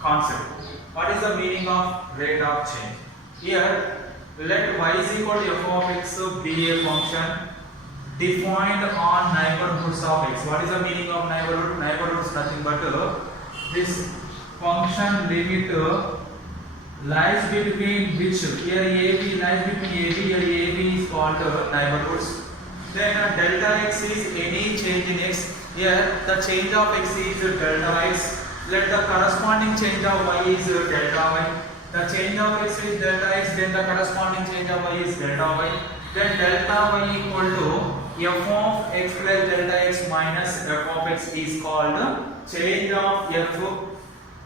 concept. What is the meaning of rate of change? Here, let y is equal to f of x be a function defined on neighborhoods of x. What is the meaning of neighborhood? Neighborhood is nothing but this function limit lies between which, here AB lies between AB, here AB is called neighborhoods. Then delta x is any change in x. Here the change of x is delta x. Let the corresponding change of y is delta y. The change of x is delta x, then the corresponding change of y is delta y. Then delta y equal to f of x plus delta x minus f of x is called change of f,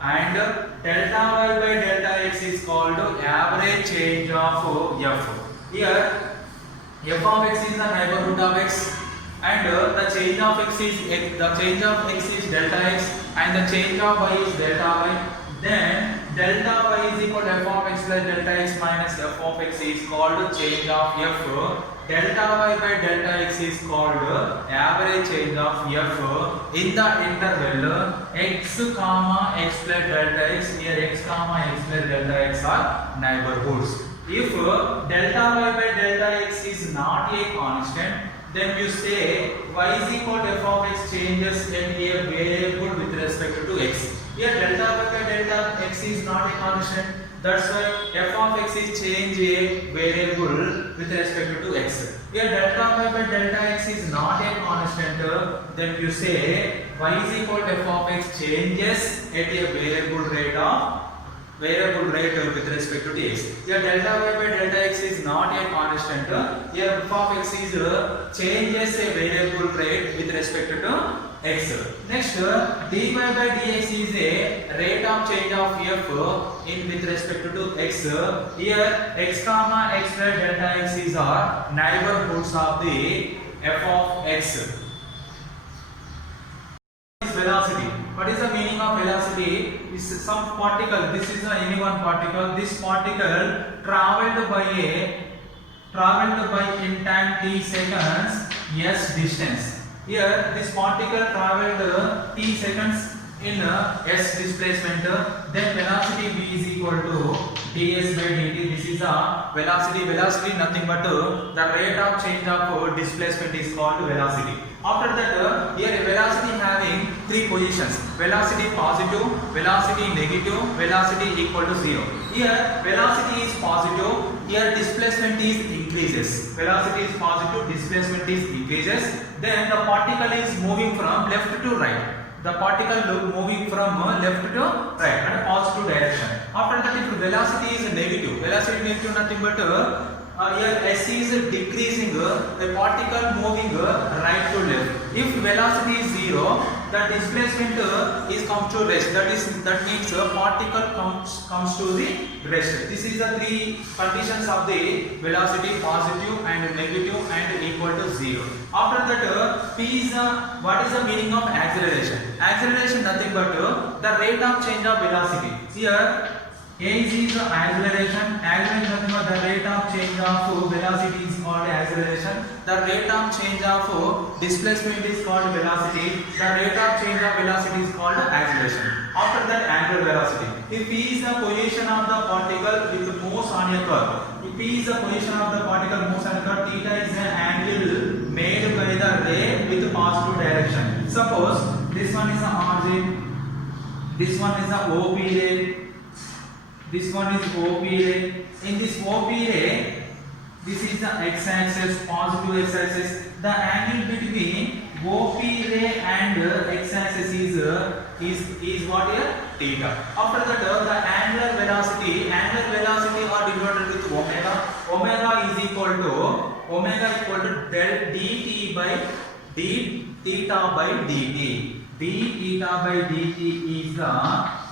and delta y by delta x is called average change of f. Here f of x is the neighborhood of x, and the change of x is delta x, and the change of y is delta y. Then delta y is equal to f of x plus delta x minus f of x is called change of f. Delta y by delta x is called average change of f in the interval x comma x plus delta x. Here x comma x plus delta x are neighborhoods. If delta y by delta x is not a constant, then you say y is equal to f of x changes in a variable with respect to x. Here delta y by delta x is not a constant, that's why f of x is change a variable with respect to x. Here delta y by delta x is not a constant, then you say y is equal to f of x changes at a variable rate with respect to x. Here delta y by delta x is not a constant. Here f of x is changes a variable rate with respect to x. Next, dy by dx is a rate of change of f in with respect to x. Here x comma x plus delta x is our neighborhoods of the f of x. Velocity. What is the meaning of velocity? Is some particle. This is any one particle. This particle traveled by in time t seconds s distance. Here this particle traveled t seconds in s displacement. Then velocity v is equal to ds by dt. This is the velocity. Velocity nothing but the rate of change of displacement is called velocity. After that, here velocity having three positions: velocity positive, velocity negative, velocity equal to 0. Here velocity is positive, here displacement is increases. Velocity is positive, displacement is increases. Then the particle is moving from left to right. The particle moving from left to right and positive direction. After that, if velocity is negative nothing but here s is decreasing, the particle moving right to left. If velocity is 0, the displacement is comes to rest. That means particle comes to the rest. This is the three conditions of the velocity: positive and negative and equal to 0. After that, p is what is the meaning of acceleration? Acceleration nothing but the rate of change of velocity. Here a is acceleration. Acceleration nothing but the rate of change of velocity is called acceleration. The rate of change of displacement is called velocity. The rate of change of velocity is called acceleration. After that, angular velocity. If p is the position of the particle with moves on a curve. If p is the position of the particle moves on a curve, theta is an angle made by the ray with positive direction. Suppose this one is the origin, this one is the OP ray. This one is OP ray. In this OP ray, this is the x-axis, positive x-axis. The angle between OP ray and x-axis is what here? Theta. After that, the angular velocity are denoted with omega. Omega is equal to del dt by d theta by dt. d theta by dt is the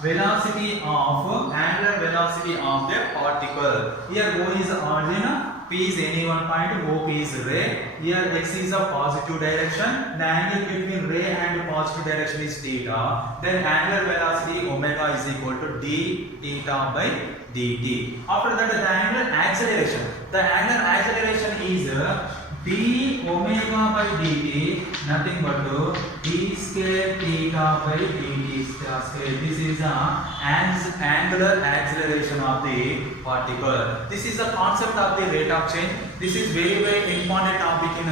velocity of angular velocity of the particle. Here O is origin, P is any one point, OP is ray. Here x is a positive direction. The angle between ray and positive direction is theta. Then angular velocity omega is equal to d theta by dt. After that, the angular acceleration. The angular acceleration is d omega by dt, nothing but d square theta by dt square. cascade. This is the angular acceleration of the particle. This is the concept of the rate of change. This is very important topic in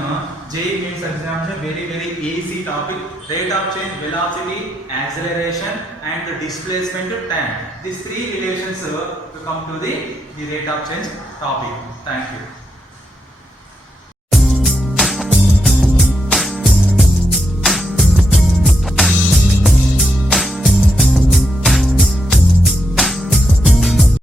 JEE Mains examination. Very easy topic. Rate of change, velocity, acceleration, and displacement time. These three relations to come to the rate of change topic. Thank you.